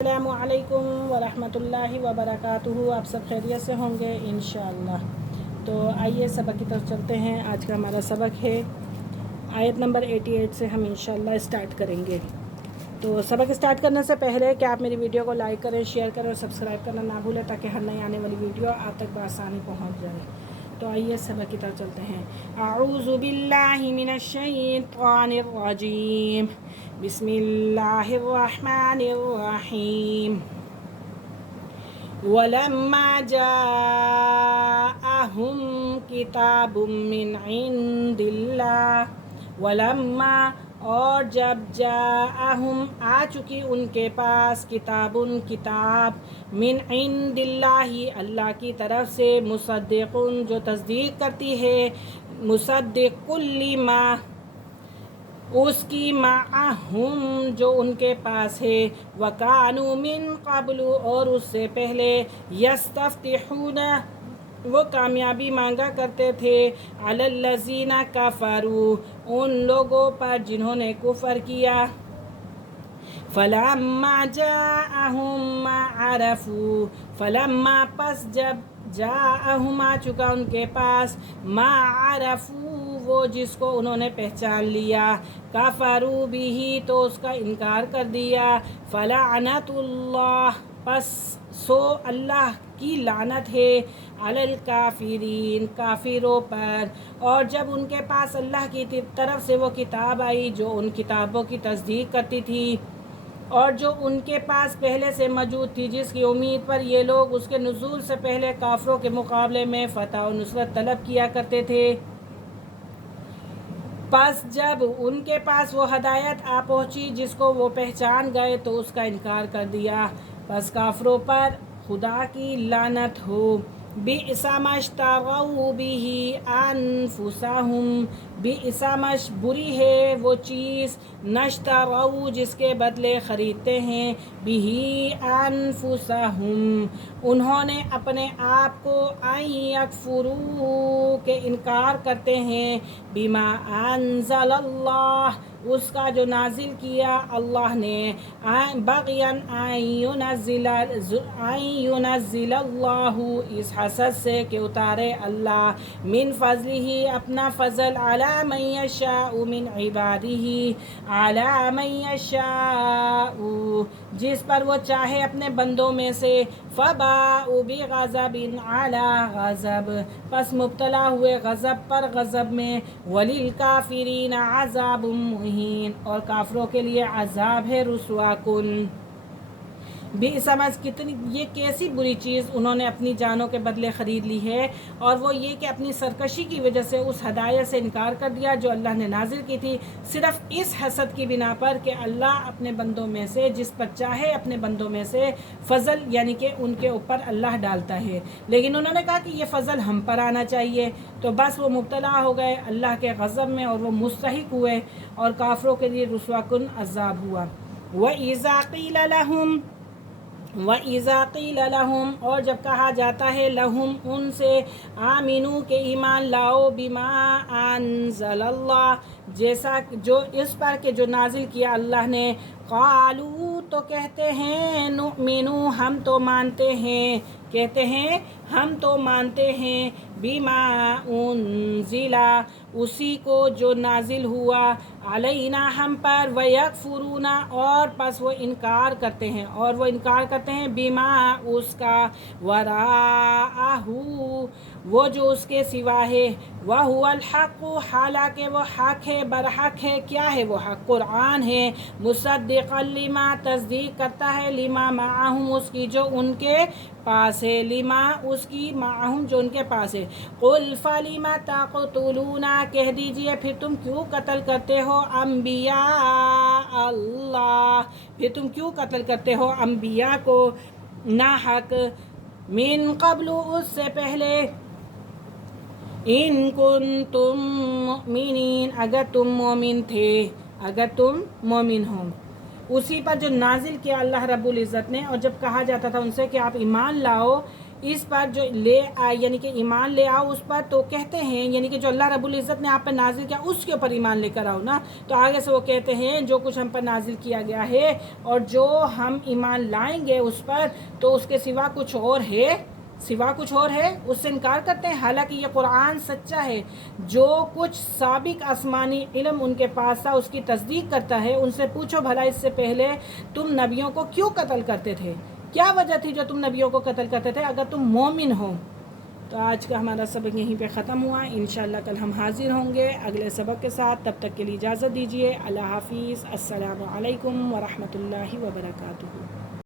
السلام علیکم ورحمۃ اللہ وبرکاتہ۔ آپ سب خیریت سے ہوں گے انشاءاللہ۔ تو آئیے سبق کی طرف چلتے ہیں۔ آج کا ہمارا سبق ہے آیت نمبر 88 سے ہم انشاءاللہ اسٹارٹ کریں گے۔ تو سبق اسٹارٹ کرنے سے پہلے کہ آپ میری ویڈیو کو لائک کریں، شیئر کریں اور سبسکرائب کرنا نہ بھولیں تاکہ ہر نئی آنے والی ویڈیو آپ تک بآسانی پہنچ جائے۔ تو آئیے سبق کی طرف چلتے ہیں۔ اعوذ باللہ من الشیطان الرجیم، بسم اللہ الرحمن الرحیم۔ وَلَمَّا جَاءَهُمْ كِتَابٌ مِّنْ عِندِ اللَّهِ وَلَمَّا اور جب جاءہم آ چکی ان کے پاس کتاب من عند اللہ اللہ کی طرف سے، مصدق جو تصدیق کرتی ہے، مصدق لما اس کی، معہم جو ان کے پاس ہے، وَكَانُوا مِن قَبْلُ اور اس سے پہلے، یستفتحون وہ کامیابی مانگا کرتے تھے، علی الذین کفروا ان لوگوں پر جنہوں نے کفر کیا، فلما جاءہم ما عرفوا فلما پس جب جاءہم آ چکا ان کے پاس، ما عرفوا وہ جس کو انہوں نے پہچان لیا، کفروا بہ تو اس کا انکار کر دیا، فلعنت اللہ پس سو اللہ کی لعنت ہے، علی الکافرین کافروں پر۔ اور جب ان کے پاس اللہ کی طرف سے وہ کتاب آئی جو ان کتابوں کی تصدیق کرتی تھی اور جو ان کے پاس پہلے سے موجود تھی، جس کی امید پر یہ لوگ اس کے نزول سے پہلے کافروں کے مقابلے میں فتح و نصرت طلب کیا کرتے تھے، پس جب ان کے پاس وہ ہدایت آ پہنچی جس کو وہ پہچان گئے تو اس کا انکار کر دیا، پس کافروں پر خدا کی لعنت ہو۔ بئس ما اشتروا بہ انفسہم بئس ما بری ہے وہ چیز، نشتروا جس کے بدلے خریدتے ہیں، بہ انفسہم انہوں نے اپنے آپ کو، ان یکفروا کہ انکار کرتے ہیں، بما انزل اللہ اس کا جو نازل کیا اللہ نے، بغیا ان ینزل اللہ اس حسد سے کہ اتارے اللہ، من فضلہ اپنا فضل، علی من یشاء من عبادہ علی من یشاء جس پر وہ چاہے اپنے بندوں میں سے، فباءوا بغضب علی غضب پس مبتلا ہوئے غضب پر غضب میں، وللکافرین عذاب مہین اور کافروں کے لیے عذاب ہے رسوا کن۔ بے سمجھ کتنی یہ کیسی بری چیز انہوں نے اپنی جانوں کے بدلے خرید لی ہے، اور وہ یہ کہ اپنی سرکشی کی وجہ سے اس ہدایت سے انکار کر دیا جو اللہ نے نازل کی تھی، صرف اس حسد کی بنا پر کہ اللہ اپنے بندوں میں سے جس پر چاہے اپنے بندوں میں سے فضل یعنی کہ ان کے اوپر اللہ ڈالتا ہے، لیکن انہوں نے کہا کہ یہ فضل ہم پر آنا چاہیے، تو بس وہ مبتلا ہو گئے اللہ کے غضب میں اور وہ مستحق ہوئے، اور کافروں کے لیے رسوا کن عذاب ہوا۔ وَإِذَا قِيلَ لَهُمْ وَإِذَا قِيلَ لَهُمْ اور جب کہا جاتا ہے لہم ان سے، آمنو کہ ایمان لاؤ، بما انزل اللہ جیسا جو اس پر کہ جو نازل کیا اللہ نے، قالوا تو کہتے ہیں، نؤمنو ہم تو مانتے ہیں، کہتے ہیں ہم تو مانتے ہیں، بما انزل اسی کو جو نازل ہوا، علینا ہم پر، ویکفرون اور پس وہ انکار کرتے ہیں بما اس کا، وراءہ وہ جو اس کے سوا ہے، وہو الحق حالانکہ وہ حق ہے، برحق ہے، کیا ہے وہ حق؟ قرآن ہے، مصدقا لما تصدیق کرتا ہے، لما معہم اس کی جو ان کے پاس ہے، لما اس کی معہم جو ان کے پاس ہے، قل فلم تقتلون کہہ دیجئے پھر تم کیوں قتل کرتے ہو انبیاء اللہ، پھر تم کیوں قتل کرتے ہو انبیاء کو ناحق، من قبل اس سے پہلے، ان کنتم مؤمنین اگر تم مومن تھے، اگر تم مومن ہو، اسی پر جو نازل کیا اللہ رب العزت نے۔ اور جب کہا جاتا تھا ان سے کہ آپ ایمان لاؤ اس پر جو لے آئے یعنی کہ ایمان لے آؤ اس پر، تو کہتے ہیں یعنی کہ جو اللہ رب العزت نے آپ پر نازل کیا اس کے اوپر ایمان لے کر آؤ نا. تو آگے سے وہ کہتے ہیں جو کچھ ہم پر نازل کیا گیا ہے اور جو ہم ایمان لائیں گے اس پر، تو اس کے سوا کچھ اور ہے، اس سے انکار کرتے ہیں. حالانکہ یہ قرآن سچا ہے. جو کچھ سابق آسمانی علم ان کے پاس تھا اس کی تصدیق کرتا ہے. ان سے پوچھو بھلا اس سے پہلے تم نبیوں کو کیوں قتل کرتے تھے؟ کیا وجہ تھی جو تم نبیوں کو قتل کرتے تھے اگر تم مومن ہو؟ تو آج کا ہمارا سبق یہیں پہ ختم ہوا. انشاءاللہ کل ہم حاضر ہوں گے اگلے سبق کے ساتھ. تب تک کے لیے اجازت دیجیے. اللہ حافظ. السلام علیکم ورحمۃ اللہ وبرکاتہ.